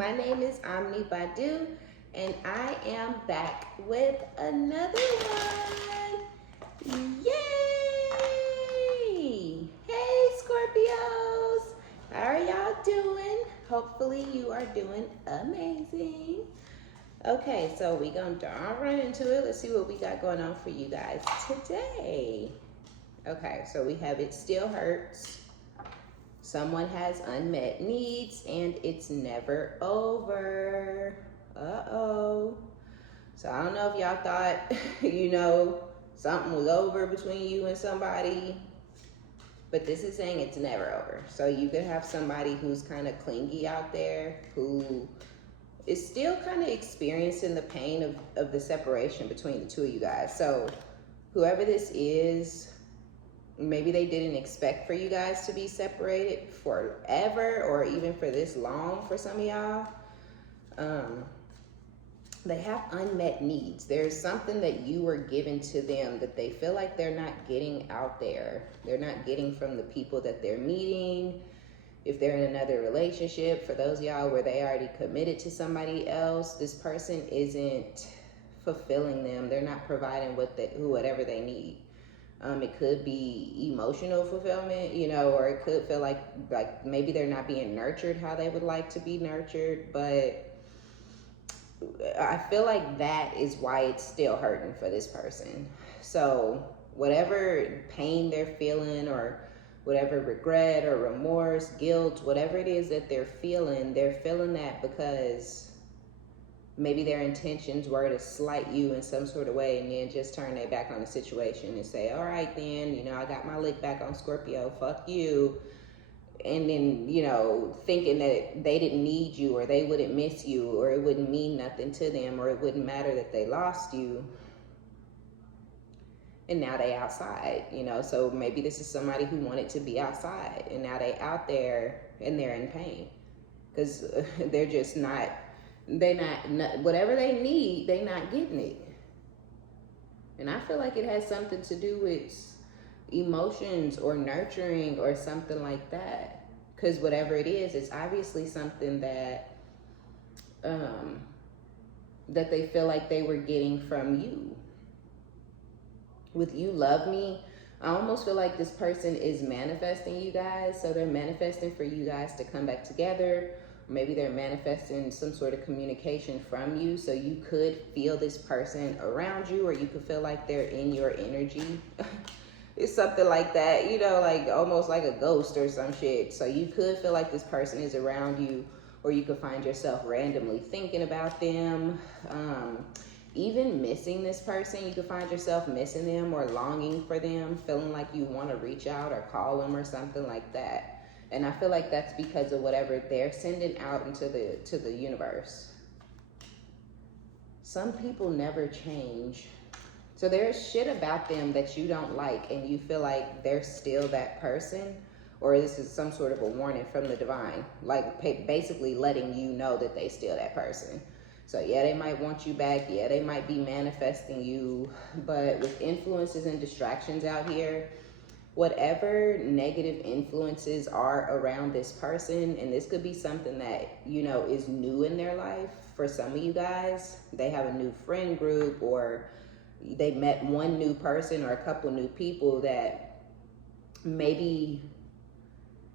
My name is OmniBadu, and I am back with another one. Yay! Hey, Scorpios! How are y'all doing? Hopefully you are doing amazing. Okay, so we're going to dive right into it. Let's see what we got going on for you guys today. Okay, so we have It Still Hurts. Someone has unmet needs and it's never over. Uh-oh. So I don't know if y'all thought, something was over between you and somebody, but this is saying it's never over. So you could have somebody who's kind of clingy out there, who is still kind of experiencing the pain of the separation between the two of you guys. So whoever this is, maybe they didn't expect for you guys to be separated forever or even for this long for some of y'all. They have unmet needs. There's something that you were given to them that they feel like they're not getting out there. They're not getting from the people that they're meeting. If they're in another relationship, for those of y'all where they already committed to somebody else, this person isn't fulfilling them. They're not providing whatever they need. It could be emotional fulfillment, or it could feel like maybe they're not being nurtured how they would like to be nurtured, but I feel like that is why it's still hurting for this person. So whatever pain they're feeling, or whatever regret or remorse, guilt, whatever it is that they're feeling that because maybe their intentions were to slight you in some sort of way and then just turn their back on the situation and say, all right then, I got my lick back on Scorpio, fuck you. And then, thinking that they didn't need you or they wouldn't miss you or it wouldn't mean nothing to them or it wouldn't matter that they lost you. And now they outside, so maybe this is somebody who wanted to be outside and now they out there and they're in pain because they're just not, whatever they need, they're not getting it. And I feel like it has something to do with emotions or nurturing or something like that. Because whatever it is, it's obviously something that that they feel like they were getting from you. With You Love Me, I almost feel like this person is manifesting you guys. So they're manifesting for you guys to come back together. Maybe they're manifesting some sort of communication from you. So you could feel this person around you, or you could feel like they're in your energy. It's something like that, like almost like a ghost or some shit. So you could feel like this person is around you, or you could find yourself randomly thinking about them. Even missing this person, you could find yourself missing them or longing for them, feeling like you want to reach out or call them or something like that. And I feel like that's because of whatever they're sending out into the universe. Some people never change. So there's shit about them that you don't like and you feel like they're still that person, or this is some sort of a warning from the divine, like basically letting you know that they still that person. So yeah, they might want you back. Yeah, they might be manifesting you, but with influences and distractions out here, whatever negative influences are around this person, and this could be something that, is new in their life. For some of you guys, they have a new friend group, or they met one new person or a couple new people that maybe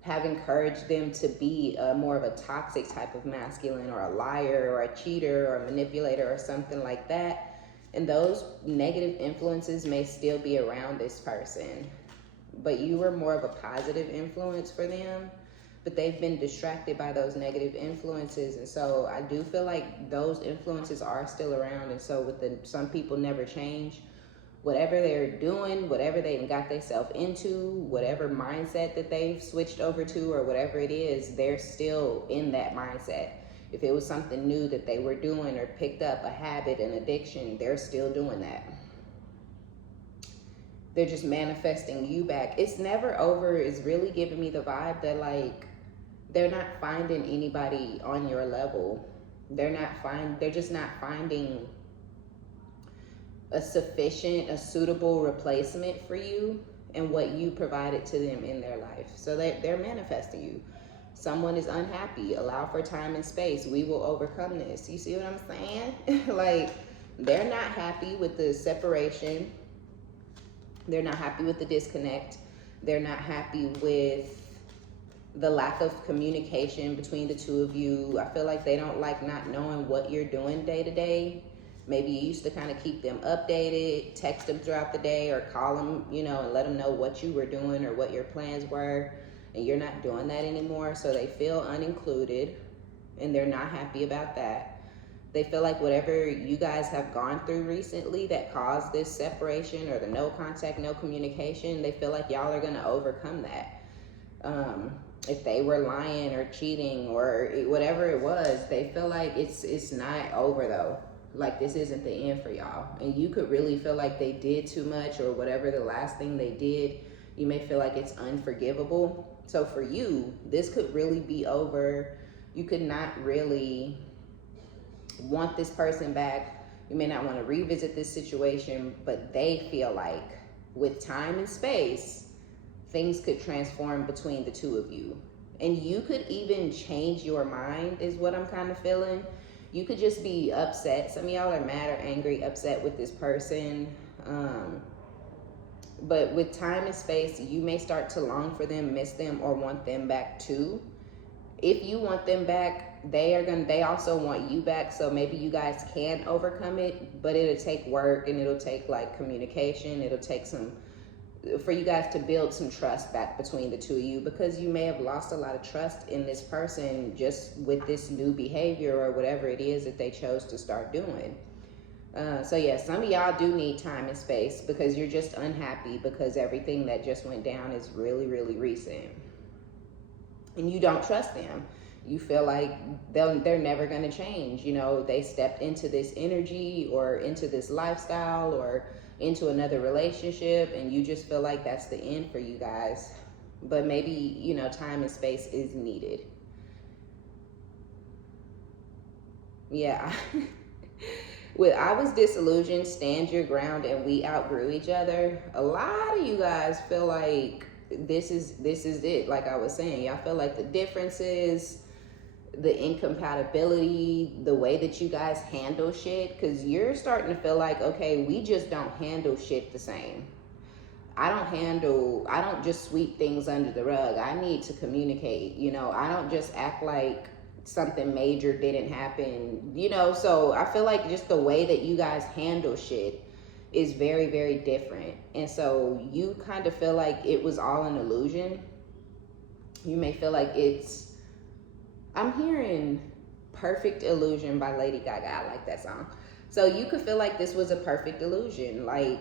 have encouraged them to be more of a toxic type of masculine, or a liar or a cheater or a manipulator or something like that. And those negative influences may still be around this person, but you were more of a positive influence for them, but they've been distracted by those negative influences. And so I do feel like those influences are still around. And so some people never change. Whatever they're doing, whatever they've got themselves into, whatever mindset that they've switched over to, or whatever it is, they're still in that mindset. If it was something new that they were doing or picked up, a habit, an addiction, they're still doing that. They're just manifesting you back. It's never over is really giving me the vibe that like they're not finding anybody on your level. They're just not finding a suitable replacement for you and what you provided to them in their life. So they're manifesting you. Someone is unhappy. Allow for time and space. We will overcome this. You see what I'm saying? Like, they're not happy with the separation. They're not happy with the disconnect. They're not happy with the lack of communication between the two of you. I feel like they don't like not knowing what you're doing day to day. Maybe you used to kind of keep them updated, text them throughout the day, or call them, you know, and let them know what you were doing or what your plans were. And you're not doing that anymore. So they feel unincluded, and they're not happy about that. They feel like whatever you guys have gone through recently that caused this separation, or the no contact, no communication, they feel like y'all are going to overcome that. If they were lying or cheating or whatever it was, they feel like it's not over though. Like, this isn't the end for y'all. And you could really feel like they did too much, or whatever the last thing they did, you may feel like it's unforgivable. So for you, this could really be over. You could not really want this person back. You may not want to revisit this situation, but they feel like with time and space, things could transform between the two of you. And you could even change your mind, is what I'm kind of feeling. You could just be upset. Some of y'all are mad or angry, upset with this person. But with time and space, you may start to long for them, miss them, or want them back too. If you want them back, they also want you back. So maybe you guys can overcome it, but it'll take work, and it'll take like communication. It'll take for you guys to build some trust back between the two of you, because you may have lost a lot of trust in this person just with this new behavior or whatever it is that they chose to start doing. So yeah, some of y'all do need time and space because you're just unhappy because everything that just went down is really, really recent. And you don't trust them. You feel like they're never going to change. You know, they stepped into this energy or into this lifestyle or into another relationship, and you just feel like that's the end for you guys. But maybe, you know, time and space is needed. Yeah. I was disillusioned, stand your ground, and we outgrew each other. A lot of you guys feel like this is it. Like I was saying, y'all feel like the differences, the incompatibility, the way that you guys handle shit, because you're starting to feel like, okay, we just don't handle shit the same. I don't just sweep things under the rug. I need to communicate, you know. I don't just act like something major didn't happen, you know. So I feel like just the way that you guys handle shit is very, very different. And so you kind of feel like it was all an illusion. You may feel like I'm hearing Perfect Illusion by Lady Gaga. I like that song. So you could feel like this was a perfect illusion. Like,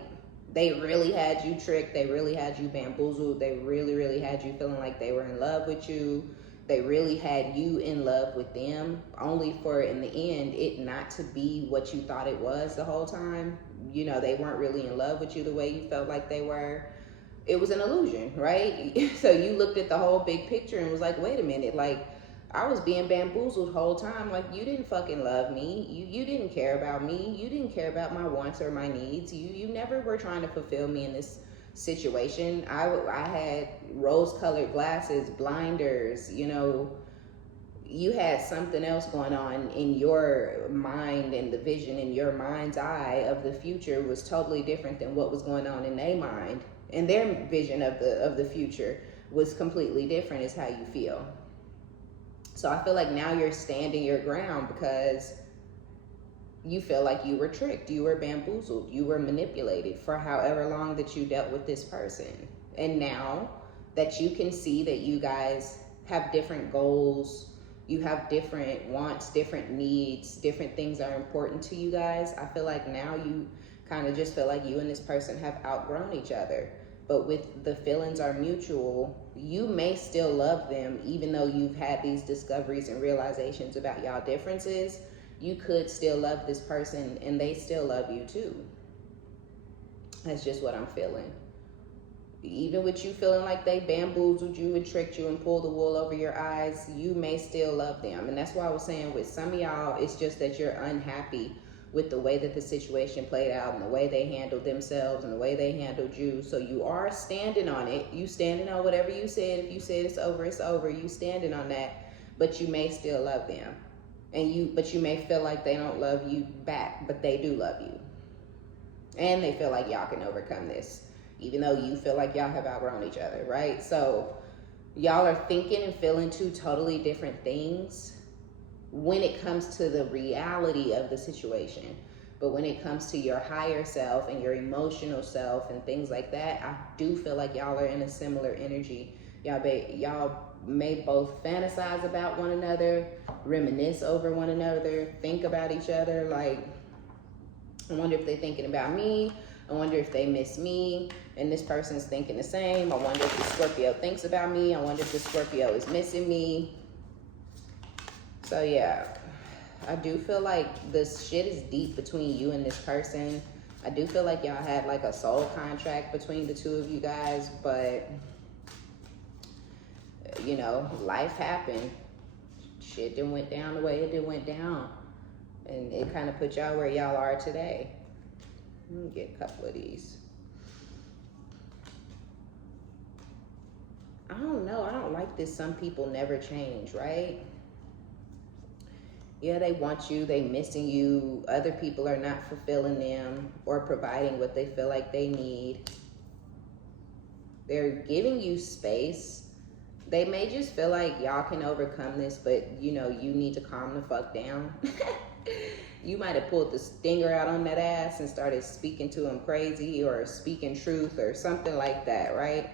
they really had you tricked. They really had you bamboozled. They really, really had you feeling like they were in love with you. They really had you in love with them, only for, in the end, it not to be what you thought it was the whole time. You know, they weren't really in love with you the way you felt like they were. It was an illusion, right? So you looked at the whole big picture and was like, wait a minute, like, I was being bamboozled the whole time. Like, you didn't fucking love me. You didn't care about me. You didn't care about my wants or my needs. You never were trying to fulfill me in this situation. I had rose-colored glasses, blinders, you know. You had something else going on in your mind, and the vision in your mind's eye of the future was totally different than what was going on in their mind. And their vision of the future was completely different, is how you feel. So I feel like now you're standing your ground because you feel like you were tricked, you were bamboozled, you were manipulated for however long that you dealt with this person. And now that you can see that you guys have different goals, you have different wants, different needs, different things are important to you guys, I feel like now you kind of just feel like you and this person have outgrown each other. But with the feelings are mutual, you may still love them, even though you've had these discoveries and realizations about y'all differences. You could still love this person and they still love you too. That's just what I'm feeling. Even with you feeling like they bamboozled you and tricked you and pulled the wool over your eyes, you may still love them. And that's why I was saying with some of y'all, it's just that you're unhappy with the way that the situation played out and the way they handled themselves and the way they handled you. So you are standing on it. You standing on whatever you said. If you said it's over, it's over. You standing on that, but you may still love them. But you may feel like they don't love you back, but they do love you. And they feel like y'all can overcome this, even though you feel like y'all have outgrown each other, right? So y'all are thinking and feeling two totally different things when it comes to the reality of the situation. But when it comes to your higher self and your emotional self and things like that, I do feel like y'all are in a similar energy. Y'all may both fantasize about one another, reminisce over one another, think about each other. Like, I wonder if they're thinking about me. I wonder if they miss me. And this person's thinking the same. I wonder if the Scorpio thinks about me. I wonder if the Scorpio is missing me. So yeah, I do feel like this shit is deep between you and this person. I do feel like y'all had like a soul contract between the two of you guys, but you know, life happened. Shit didn't went down the way it did went down. And it kind of put y'all where y'all are today. Let me get a couple of these. I don't know. I don't like this. Some people never change, right? Yeah, they want you, they missing you. Other people are not fulfilling them or providing what they feel like they need. They're giving you space. They may just feel like y'all can overcome this, but you know, you need to calm the fuck down. You might have pulled the stinger out on that ass and started speaking to him crazy or speaking truth or something like that, right?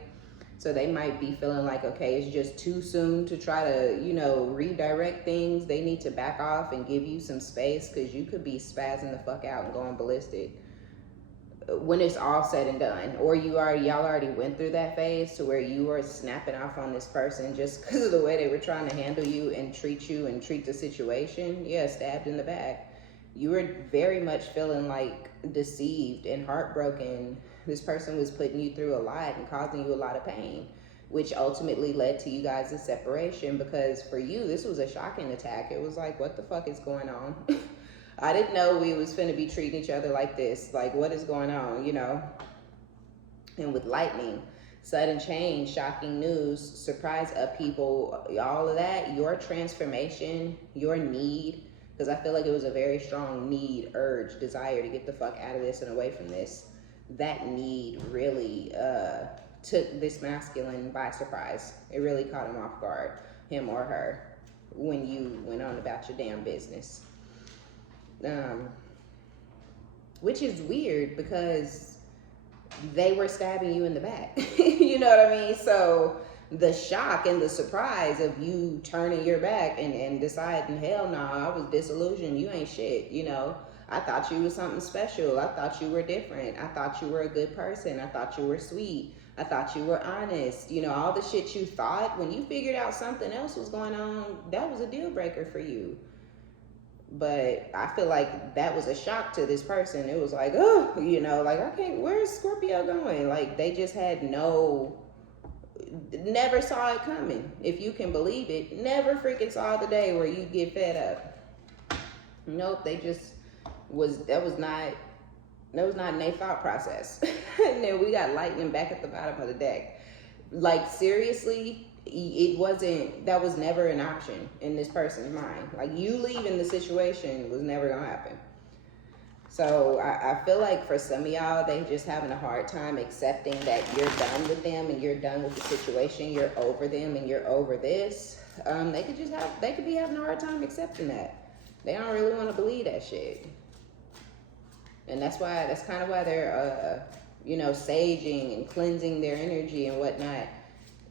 So they might be feeling like, okay, it's just too soon to try to, you know, redirect things. They need to back off and give you some space, because you could be spazzing the fuck out and going ballistic when it's all said and done. Or y'all already went through that phase to where you were snapping off on this person just because of the way they were trying to handle you and treat the situation. Yeah, stabbed in the back. You were very much feeling like deceived and heartbroken. This person was putting you through a lot and causing you a lot of pain, which ultimately led to you guys' separation, because for you, this was a shocking attack. It was like, what the fuck is going on? I didn't know we was finna be treating each other like this. Like, what is going on, you know? And with lightning, sudden change, shocking news, surprise upheaval, all of that, your transformation, your need, because I feel like it was a very strong need, urge, desire to get the fuck out of this and away from this. That need really took this masculine by surprise. It really caught him off guard, him or her, when you went on about your damn business. Which is weird, because they were stabbing you in the back. You know what I mean? So the shock and the surprise of you turning your back and deciding, hell nah, I was disillusioned. You ain't shit, you know? I thought you was something special. I thought you were different. I thought you were a good person. I thought you were sweet. I thought you were honest. You know, all the shit you thought, when you figured out something else was going on, that was a deal breaker for you. But I feel like that was a shock to this person. It was like, oh, you know, like, where's Scorpio going? Like, they just had never saw it coming. If you can believe it, never freaking saw the day where you get fed up. Nope, that was not in their thought process. And then we got lightning back at the bottom of the deck. Like, seriously, that was never an option in this person's mind. Like, you leaving the situation was never gonna happen. So I feel like for some of y'all, they just having a hard time accepting that you're done with them and you're done with the situation. You're over them and you're over this. They could be having a hard time accepting that. They don't really want to believe that shit. And that's kind of why they're, you know, saging and cleansing their energy and whatnot.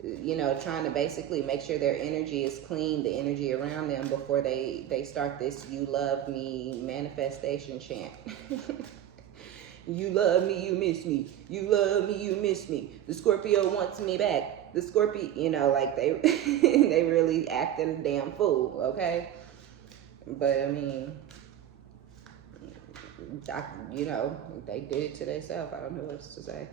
You know, trying to basically make sure their energy is clean, the energy around them, before they start this "you love me" manifestation chant. You love me, you miss me. You love me, you miss me. The Scorpio wants me back. The Scorpio, you know, like they really acting a damn fool, okay? But I mean, you know, they did it to themselves. I don't know what else to say.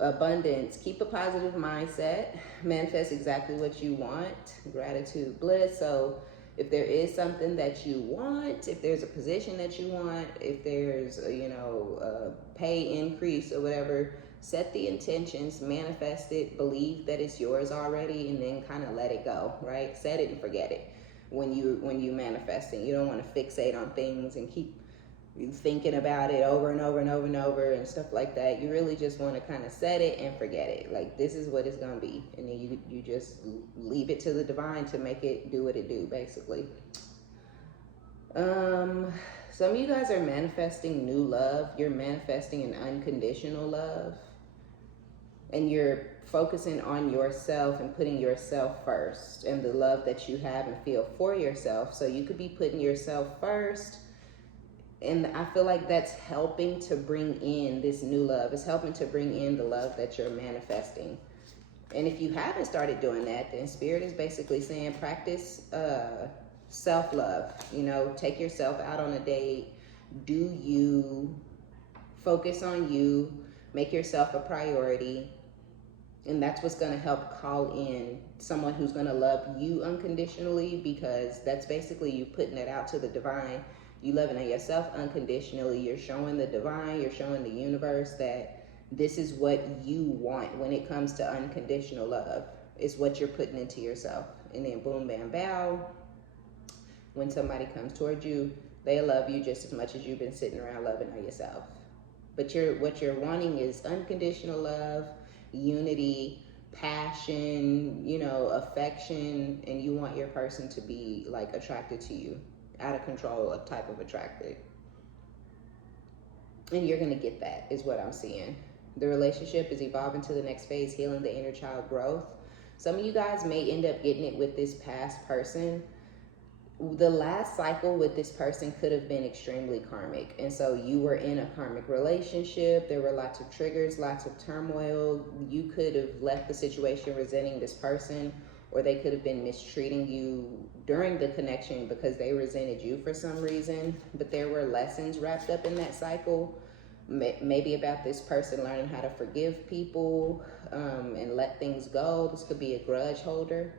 Abundance, keep a positive mindset, manifest exactly what you want, gratitude, bliss. So If there is something that you want, if there's a position that you want, if there's a pay increase or whatever, set the intentions, manifest it, believe that it's yours already, and then kind of let it go, right? Set it and forget it. When you manifesting, you don't want to fixate on things and keep thinking about it over and over and over and over and stuff like that. You really just want to kind of set it and forget it. Like, this is what it's gonna be, and then you just leave it to the divine to make it do what it do, basically. Some of you guys are manifesting new love. You're manifesting an unconditional love, and you're focusing on yourself and putting yourself first and the love that you have and feel for yourself. So you could be putting yourself first, and I feel like that's helping to bring in this new love. It's helping to bring in the love that you're manifesting. And if you haven't started doing that, then Spirit is basically saying practice self-love. Take yourself out on a date. Do you. Focus on you. Make yourself a priority. And that's what's going to help call in someone who's going to love you unconditionally, because that's basically you putting it out to the divine. You loving on yourself unconditionally. You're showing the divine, you're showing the universe that this is what you want when it comes to unconditional love. It's what you're putting into yourself. And then boom, bam, bow. When somebody comes towards you, they love you just as much as you've been sitting around loving on yourself. But what you're wanting is unconditional love, unity, passion, affection, and you want your person to be like attracted to you. Out of control, a type of attracted. And you're going to get that, is what I'm seeing. The relationship is evolving to the next phase, healing the inner child growth. Some of you guys may end up getting it with this past person. The last cycle with this person could have been extremely karmic. And so you were in a karmic relationship. There were lots of triggers, lots of turmoil. You could have left the situation resenting this person, or they could have been mistreating you during the connection because they resented you for some reason. But there were lessons wrapped up in that cycle, maybe about this person learning how to forgive people and let things go. This could be a grudge holder.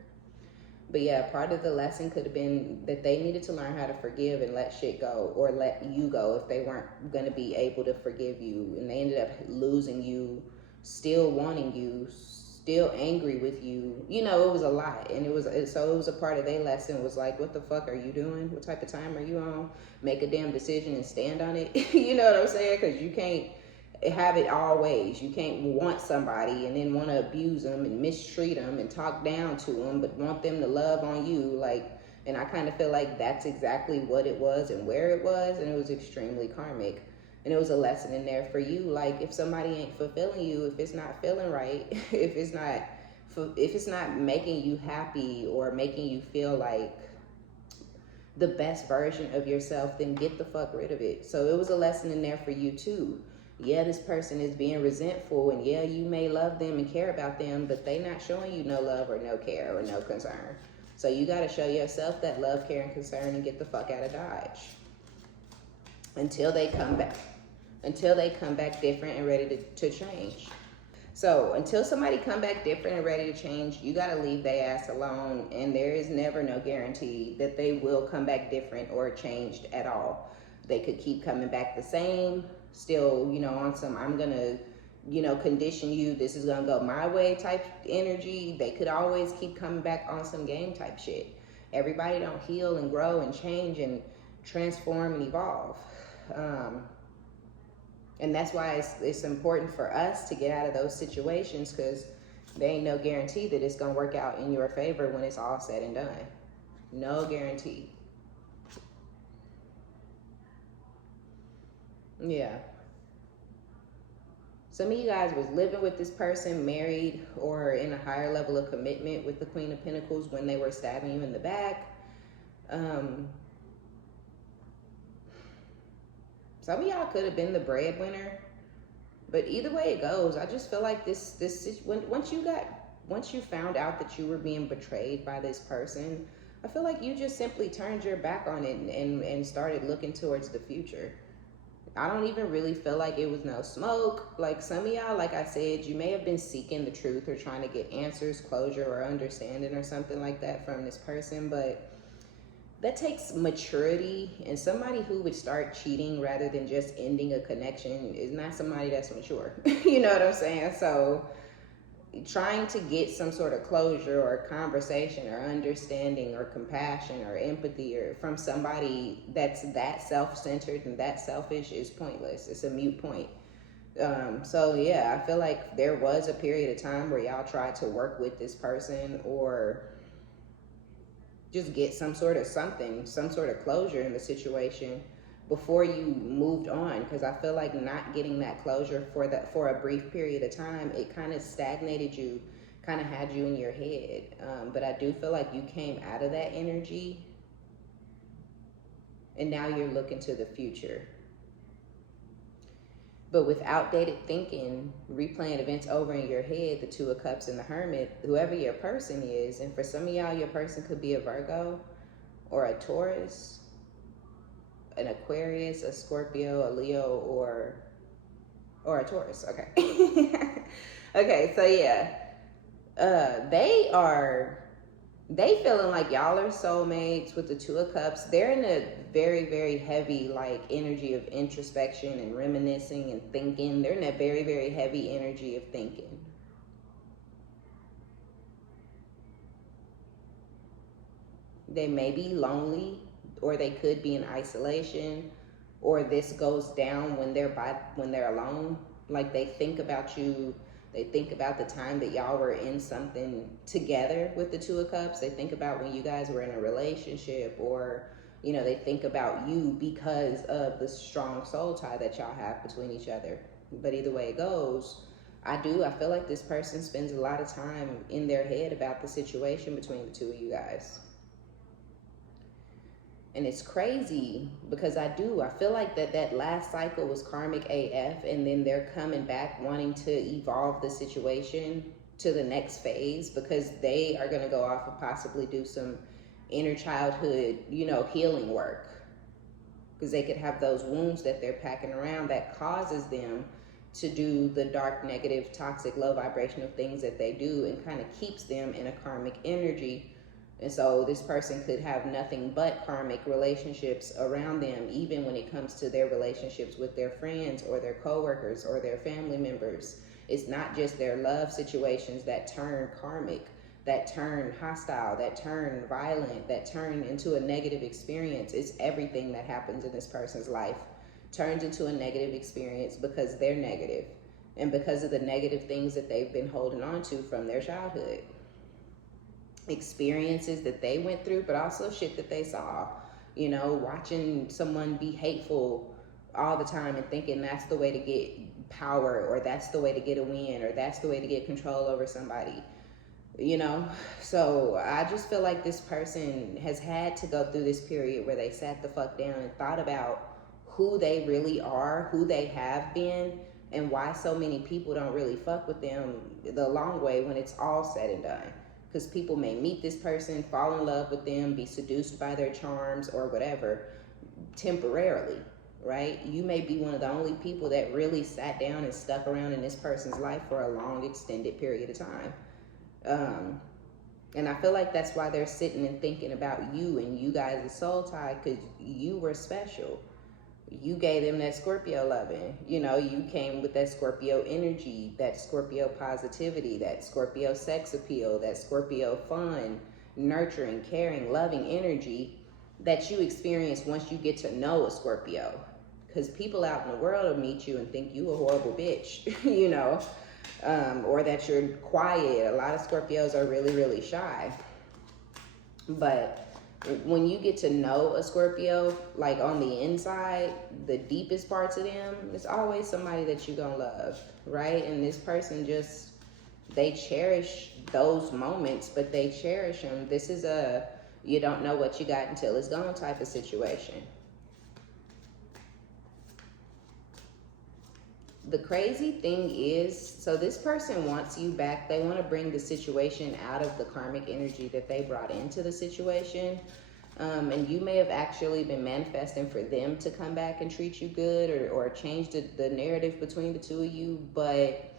But yeah, part of the lesson could have been that they needed to learn how to forgive and let shit go, or let you go if they weren't going to be able to forgive you. And they ended up losing you, still wanting you, still angry with you. It was a lot. And it was a part of their lesson was like, what the fuck are you doing? What type of time are you on? Make a damn decision and stand on it. You know what I'm saying? Because you can't have it all ways. You can't want somebody and then want to abuse them and mistreat them and talk down to them, but want them to love on you. And I kind of feel like that's exactly what it was and where it was. And it was extremely karmic. And it was a lesson in there for you. Like, if somebody ain't fulfilling you, if it's not feeling right, if it's not making you happy or making you feel like the best version of yourself, then get the fuck rid of it. So it was a lesson in there for you too. Yeah, this person is being resentful, and yeah, you may love them and care about them, but they not showing you no love or no care or no concern. So you got to show yourself that love, care, and concern and get the fuck out of Dodge. Until they come back different and ready to change. So until somebody come back different and ready to change, you got to leave their ass alone. And there is never no guarantee that they will come back different or changed at all. They could keep coming back the same, still, on some, I'm going to, condition you, this is going to go my way type energy. They could always keep coming back on some game type shit. Everybody don't heal and grow and change and transform and evolve. And that's why it's important for us to get out of those situations, because there ain't no guarantee that it's going to work out in your favor when it's all said and done. No guarantee. Yeah. Some of you guys was living with this person, married, or in a higher level of commitment with the Queen of Pentacles when they were stabbing you in the back. Some of y'all could have been the breadwinner, but either way it goes, I just feel like once you found out that you were being betrayed by this person, I feel like you just simply turned your back on it and started looking towards the future. I don't even really feel like it was no smoke. Like, some of y'all, like I said, you may have been seeking the truth or trying to get answers, closure, or understanding or something like that from this person, but that takes maturity, and somebody who would start cheating rather than just ending a connection is not somebody that's mature. You know what I'm saying? So trying to get some sort of closure or conversation or understanding or compassion or empathy or from somebody that's that self-centered and that selfish is pointless. It's a moot point. So yeah, I feel like there was a period of time where y'all tried to work with this person or just get some sort of closure in the situation before you moved on, because I feel like not getting that closure for a brief period of time, it kind of stagnated you, kind of had you in your head. But I do feel like you came out of that energy and now you're looking to the future. But with outdated thinking, replaying events over in your head, the Two of Cups and the Hermit, whoever your person is, and for some of y'all, your person could be a Virgo or a Taurus, an Aquarius, a Scorpio, a Leo, or a Taurus. Okay. Okay, so yeah. They feeling like y'all are soulmates with the Two of Cups. They're in a very, very heavy like energy of introspection and reminiscing and thinking. They're in a very, very heavy energy of thinking. They may be lonely, or they could be in isolation, or this goes down when they're alone. Like they think about you. They think about the time that y'all were in something together with the Two of Cups. They think about when you guys were in a relationship, or, you know, they think about you because of the strong soul tie that y'all have between each other. But either way it goes, I feel like this person spends a lot of time in their head about the situation between the two of you guys. And it's crazy because I feel like that last cycle was karmic AF, and then they're coming back wanting to evolve the situation to the next phase because they are going to go off and possibly do some inner childhood, you know, healing work, because they could have those wounds that they're packing around that causes them to do the dark, negative, toxic, low vibrational things that they do, and kind of keeps them in a karmic energy. And so this person could have nothing but karmic relationships around them, even when it comes to their relationships with their friends or their coworkers or their family members. It's not just their love situations that turn karmic, that turn hostile, that turn violent, that turn into a negative experience. It's everything that happens in this person's life turns into a negative experience because they're negative and because of the negative things that they've been holding on to from their childhood. Experiences that they went through, but also shit that they saw, you know, watching someone be hateful all the time and thinking that's the way to get power, or that's the way to get a win, or that's the way to get control over somebody, you know. So I just feel like this person has had to go through this period where they sat the fuck down and thought about who they really are, who they have been, and why so many people don't really fuck with them the long way when it's all said and done. Because people may meet this person, fall in love with them, be seduced by their charms or whatever, temporarily, right? You may be one of the only people that really sat down and stuck around in this person's life for a long, extended period of time. And I feel like that's why they're sitting and thinking about you and you guys' soul tie, because you were special. You gave them that Scorpio loving, you know, you came with that Scorpio energy, that Scorpio positivity, that Scorpio sex appeal, that Scorpio fun, nurturing, caring, loving energy that you experience once you get to know a Scorpio. Because people out in the world will meet you and think you a horrible bitch, you know, or that you're quiet. A lot of Scorpios are really, really shy. But when you get to know a Scorpio, like on the inside, the deepest parts of them, it's always somebody that you're gonna love, right? And this person just, they cherish those moments, but they cherish them. This is a, you don't know what you got until it's gone type of situation. The crazy thing is, so this person wants you back. They want to bring the situation out of the karmic energy that they brought into the situation. And you may have actually been manifesting for them to come back and treat you good, or change the narrative between the two of you. But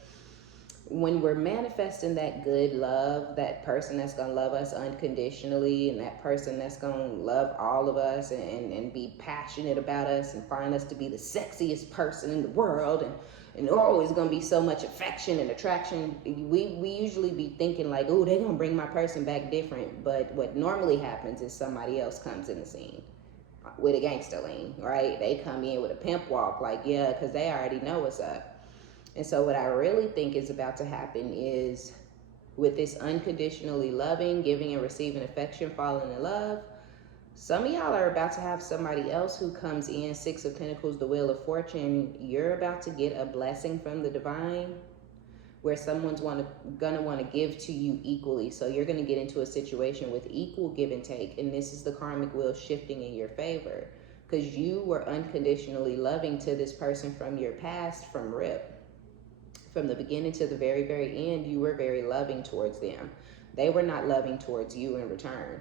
when we're manifesting that good love, that person that's going to love us unconditionally, and that person that's going to love all of us and be passionate about us and find us to be the sexiest person in the world, and always going to be so much affection and attraction, we usually be thinking like, oh, they're going to bring my person back different. But what normally happens is somebody else comes in the scene with a gangster lean, right? They come in with a pimp walk, like, yeah, because they already know what's up. And so what I really think is about to happen is, with this unconditionally loving, giving and receiving affection, falling in love, some of y'all are about to have somebody else who comes in, Six of Pentacles, the Wheel of Fortune. You're about to get a blessing from the divine where someone's gonna want to give to you equally. So you're gonna get into a situation with equal give and take, and this is the karmic wheel shifting in your favor, because you were unconditionally loving to this person from your past, from rip. From the beginning to the very, very end, you were very loving towards them. They were not loving towards you in return.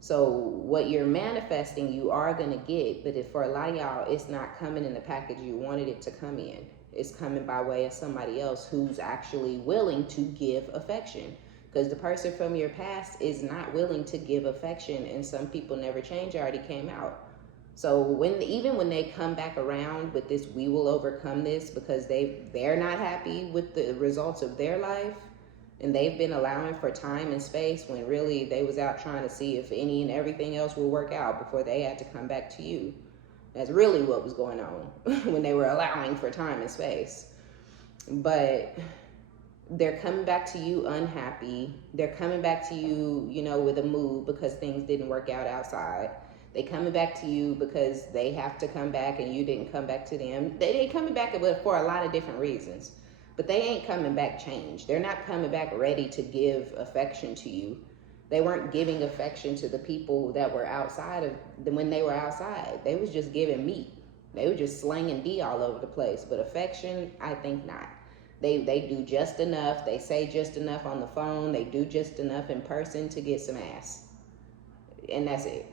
So what you're manifesting, you are going to get, but if for a lot of y'all, it's not coming in the package you wanted it to come in. It's coming by way of somebody else who's actually willing to give affection. Because the person from your past is not willing to give affection, and some people never change, already came out. So even when they come back around with this, we will overcome this, because they're not happy with the results of their life, and they've been allowing for time and space when really they was out trying to see if any and everything else will work out before they had to come back to you. That's really what was going on when they were allowing for time and space. But they're coming back to you unhappy. They're coming back to you, with a mood because things didn't work out outside. They coming back to you because they have to come back and you didn't come back to them. They coming back for a lot of different reasons, but they ain't coming back changed. They're not coming back ready to give affection to you. They weren't giving affection to the people that were outside of them when they were outside. They was just giving meat. They were just slinging D all over the place. But affection, I think not. They do just enough. They say just enough on the phone. They do just enough in person to get some ass. And that's it.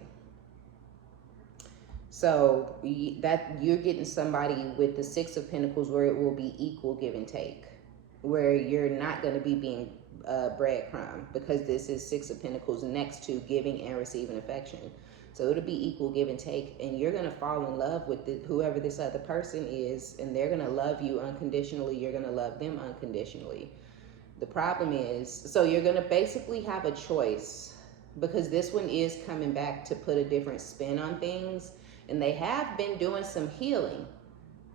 So that you're getting somebody with the Six of Pentacles where it will be equal give and take, where you're not going to be being breadcrumb, because this is Six of Pentacles next to giving and receiving affection. So it'll be equal give and take, and you're going to fall in love with whoever this other person is, and they're going to love you unconditionally. You're going to love them unconditionally. The problem is, so you're going to basically have a choice, because this one is coming back to put a different spin on things. And they have been doing some healing.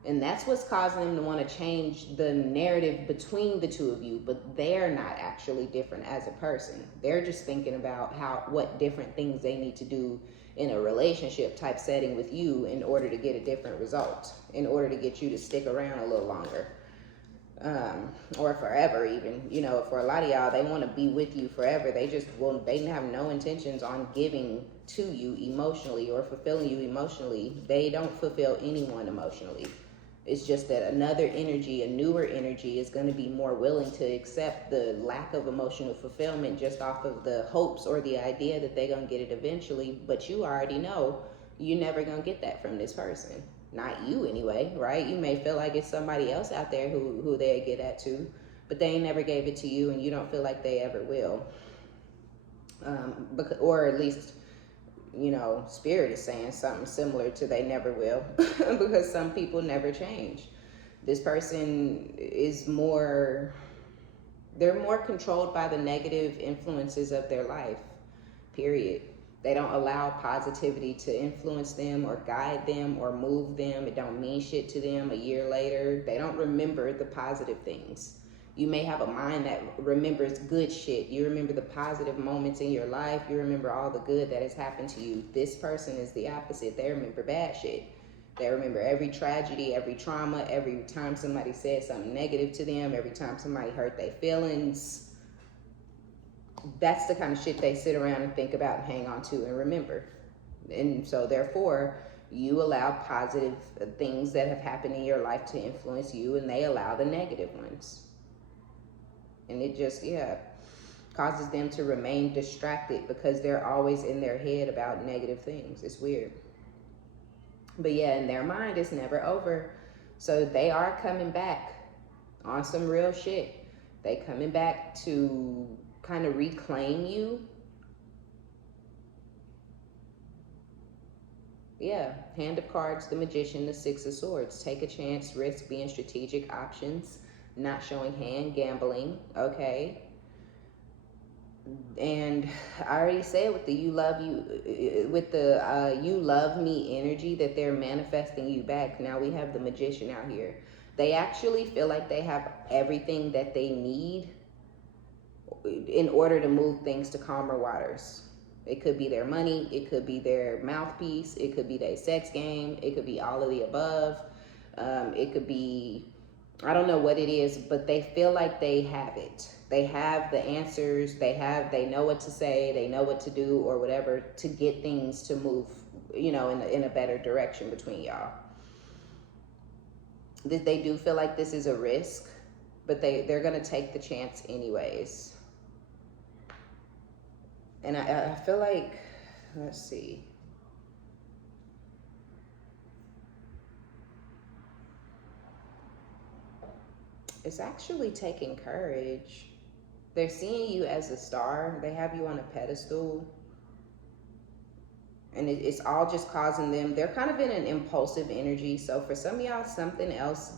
And that's what's causing them to want to change the narrative between the two of you. But they're not actually different as a person. They're just thinking about what different things they need to do in a relationship type setting with you in order to get a different result, in order to get you to stick around a little longer. Or forever even. For a lot of y'all, they want to be with you forever. They have no intentions on giving to you emotionally or fulfilling you emotionally. They don't fulfill anyone emotionally. It's just that another energy, a newer energy, is going to be more willing to accept the lack of emotional fulfillment just off of the hopes or the idea that they're going to get it eventually. But you already know you're never going to get that from this person. Not you anyway, right? You may feel like it's somebody else out there who they get that to, but they never gave it to you, and you don't feel like they ever will. Or at least, Spirit is saying something similar to they never will, because some people never change. This person is they're more controlled by the negative influences of their life, period. They don't allow positivity to influence them or guide them or move them. It don't mean shit to them a year later. They don't remember the positive things. You may have a mind that remembers good shit. You remember the positive moments in your life. You remember all the good that has happened to you. This person is the opposite. They remember bad shit. They remember every tragedy, every trauma, every time somebody said something negative to them, every time somebody hurt their feelings. That's the kind of shit they sit around and think about and hang on to and remember. And so therefore, you allow positive things that have happened in your life to influence you, and they allow the negative ones. And it just, causes them to remain distracted because they're always in their head about negative things. It's weird. But in their mind, it's never over. So they are coming back on some real shit. They coming back to kind of reclaim you. Yeah, Hand of Cards, the Magician, the Six of Swords. Take a chance, risk, being strategic, options, not showing hand, gambling, okay? And I already said with the you love me energy that they're manifesting you back. Now we have the Magician out here. They actually feel like they have everything that they need in order to move things to calmer waters. It could be their money, it could be their mouthpiece, it could be their sex game, it could be all of the above. It could be, I don't know what it is, but they feel like they have it. They have the answers, they know what to say, they know what to do or whatever to get things to move, you know, in a better direction between y'all. They do feel like this is a risk, but they're gonna take the chance anyways. And I feel like, let's see. It's actually taking courage. They're seeing you as a star. They have you on a pedestal. And it's all just causing them, they're kind of in an impulsive energy. So for some of y'all, something else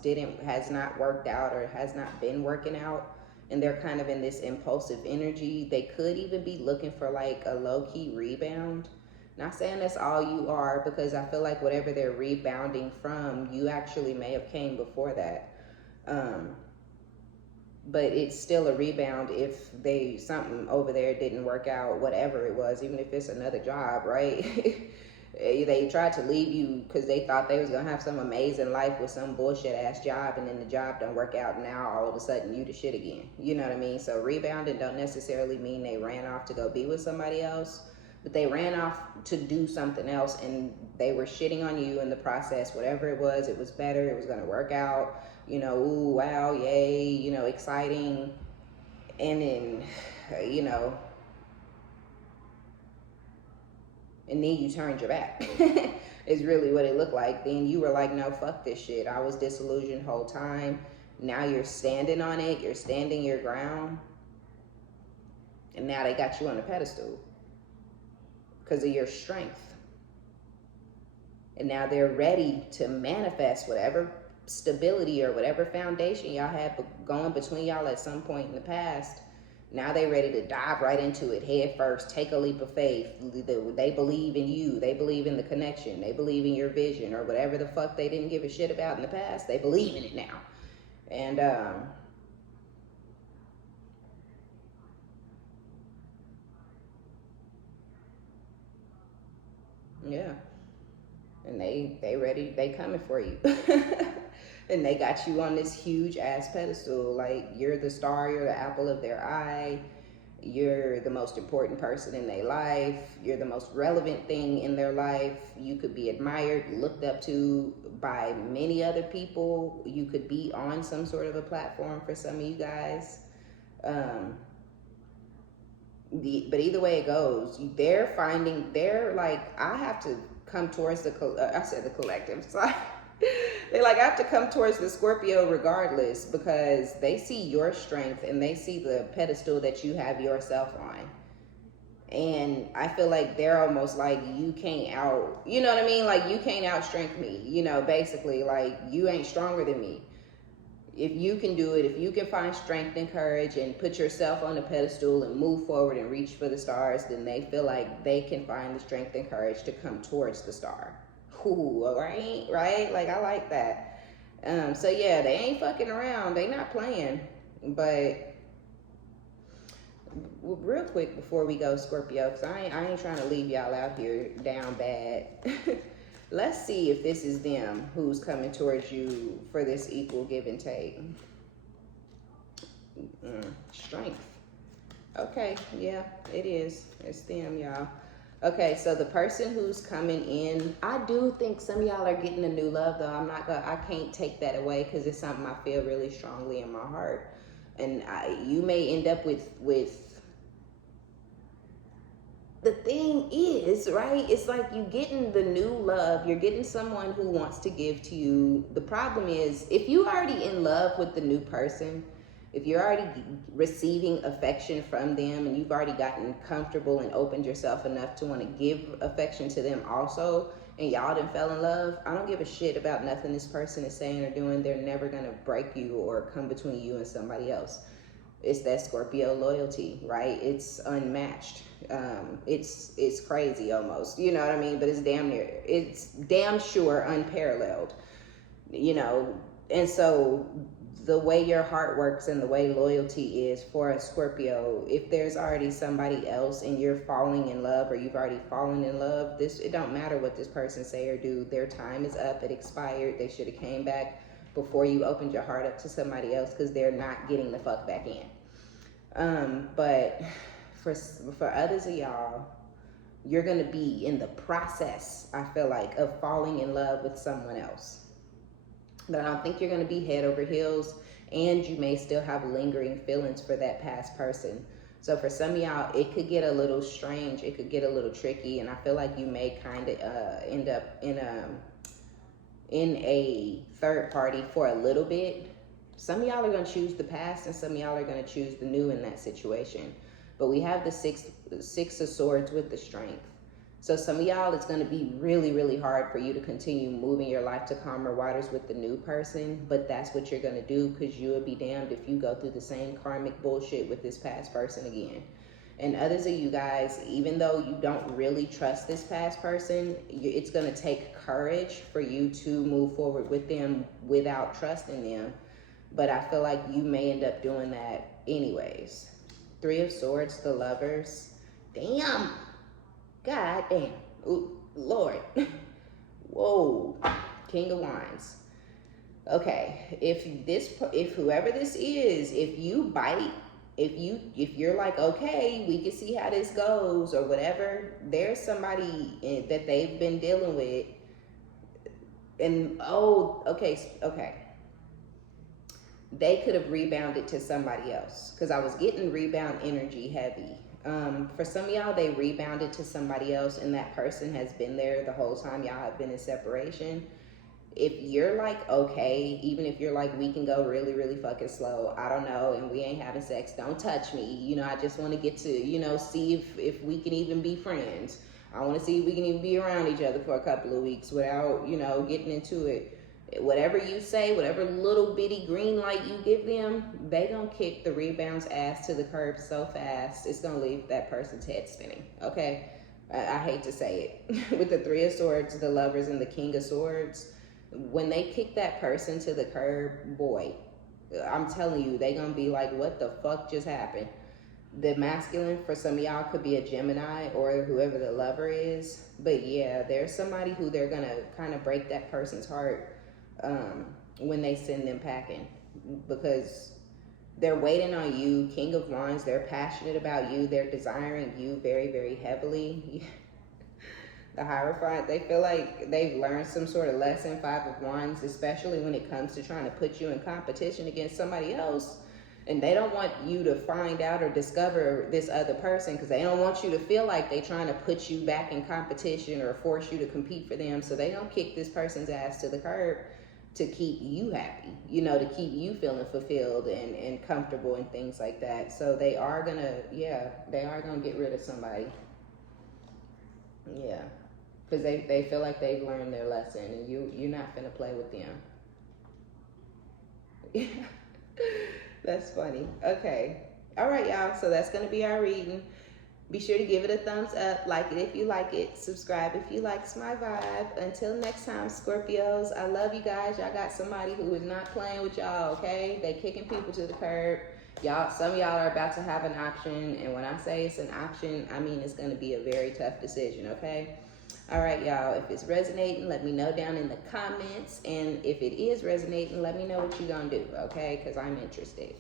has not worked out or has not been working out. And they're kind of in this impulsive energy. They could even be looking for like a low-key rebound. Not saying that's all you are, because I feel like whatever they're rebounding from, you actually may have came before that. But it's still a rebound if something over there didn't work out, whatever it was, even if it's another job, right? They tried to leave you because they thought they was gonna have some amazing life with some bullshit ass job, and then the job don't work out, and now all of a sudden you the shit again. You know what I mean? So rebounding don't necessarily mean they ran off to go be with somebody else, but they ran off to do something else, and they were shitting on you in the process. Whatever it was better, it was gonna work out, you know, ooh, wow, yay, you know, exciting. And then, you know, and then you turned your back is really what it looked like. Then you were like, no, fuck this shit. I was disillusioned the whole time. Now you're standing on it. You're standing your ground. And now they got you on a pedestal because of your strength. And now they're ready to manifest whatever stability or whatever foundation y'all had going between y'all at some point in the past. Now they ready to dive right into it head first, take a leap of faith. They believe in you. They believe in the connection. They believe in your vision or whatever the fuck they didn't give a shit about in the past. They believe in it now. And yeah. And they ready, they coming for you. And they got you on this huge ass pedestal. Like, you're the star, you're the apple of their eye. You're the most important person in their life. You're the most relevant thing in their life. You could be admired, looked up to by many other people. You could be on some sort of a platform for some of you guys. But either way it goes, they're like, I have to come towards the collective. Sorry. They like, I have to come towards the Scorpio regardless, because they see your strength and they see the pedestal that you have yourself on. And I feel like they're almost like, you can't you know what I mean? Like, you can't outstrength me, you know, basically, like, you ain't stronger than me. If you can do it, if you can find strength and courage and put yourself on the pedestal and move forward and reach for the stars, then they feel like they can find the strength and courage to come towards the star. Ooh, right? Like, I like that. So yeah, they ain't fucking around. They not playing. But real quick before we go, Scorpio, because I ain't trying to leave y'all out here down bad. Let's see if this is them who's coming towards you for this equal give and take. Strength. Okay, yeah, it is. It's them, y'all. Okay, so the person who's coming in, I do think some of y'all are getting a new love, though. I can't take that away because it's something I feel really strongly in my heart. And you may end up with the thing is, right? It's like you getting the new love. You're getting someone who wants to give to you. The problem is, if you already in love with the new person, If you're already receiving affection from them and you've already gotten comfortable and opened yourself enough to want to give affection to them also, and y'all done fell in love, I don't give a shit about nothing this person is saying or doing. They're never going to break you or come between you and somebody else. It's that Scorpio loyalty, right? It's unmatched. It's crazy almost, you know what I mean? But it's damn sure unparalleled, you know? And so the way your heart works and the way loyalty is for a Scorpio, if there's already somebody else and you're falling in love, or you've already fallen in love, it don't matter what this person say or do. Their time is up. It expired. They should have came back before you opened your heart up to somebody else, because they're not getting the fuck back in. But for others of y'all, you're going to be in the process, I feel like, of falling in love with someone else. But I don't think you're going to be head over heels, and you may still have lingering feelings for that past person. So for some of y'all, it could get a little strange. It could get a little tricky, and I feel like you may kind of end up in a third party for a little bit. Some of y'all are going to choose the past, and some of y'all are going to choose the new in that situation. But we have the six of swords with the strength. So some of y'all, it's going to be really, really hard for you to continue moving your life to calmer waters with the new person. But that's what you're going to do, because you will be damned if you go through the same karmic bullshit with this past person again. And others of you guys, even though you don't really trust this past person, it's going to take courage for you to move forward with them without trusting them. But I feel like you may end up doing that anyways. Three of Swords, the Lovers. Damn. God damn. Ooh, Lord. Whoa. King of Wands. Okay. If whoever this is, if you bite, if you're like, okay, we can see how this goes or whatever, there's somebody that they've been dealing with. And okay. They could have rebounded to somebody else, because I was getting rebound energy heavy. For some of y'all, they rebounded to somebody else, and that person has been there the whole time y'all have been in separation. If you're like, okay, even if you're like, we can go really, really fucking slow, I don't know, and we ain't having sex, don't touch me, you know, I just want to get to, you know, see if we can even be friends. I want to see if we can even be around each other for a couple of weeks without, you know, getting into it. Whatever you say, whatever little bitty green light you give them, they gonna kick the rebound's ass to the curb so fast, it's gonna leave that person's head spinning, okay? I hate to say it. With the Three of Swords, the Lovers, and the King of Swords, when they kick that person to the curb, boy, I'm telling you, they gonna be like, what the fuck just happened? The masculine, for some of y'all, could be a Gemini or whoever the lover is. But yeah, there's somebody who they're gonna kind of break that person's heart when they send them packing, because they're waiting on you. King of Wands, they're passionate about you. They're desiring you very, very heavily. The Hierophant, they feel like they've learned some sort of lesson. Five of Wands, especially when it comes to trying to put you in competition against somebody else. And they don't want you to find out or discover this other person, because they don't want you to feel like they're trying to put you back in competition or force you to compete for them. So they don't kick this person's ass to the curb to keep you happy, you know, to keep you feeling fulfilled and comfortable and things like that. So they are gonna get rid of somebody. Yeah, because they feel like they've learned their lesson, and you're not finna play with them. That's funny. Okay. All right, y'all. So that's going to be our reading. Be sure to give it a thumbs up. Like it if you like it. Subscribe if you likes my vibe. Until next time, Scorpios, I love you guys. Y'all got somebody who is not playing with y'all, okay? They kicking people to the curb. Y'all, some of y'all are about to have an option. And when I say it's an option, I mean it's going to be a very tough decision, okay? All right, y'all. If it's resonating, let me know down in the comments. And if it is resonating, let me know what you're going to do, okay? Because I'm interested.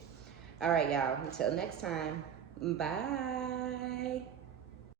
All right, y'all. Until next time. Bye.